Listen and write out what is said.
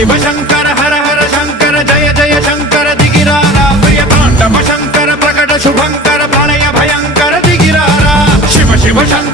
शिव शंकर हर हर शंकर जय जय शंकर दिगिरारा प्रिय तांडव शंकर प्रकट शुभंकर प्रलय भयंकर दिगिरारा शिव शिव शंकर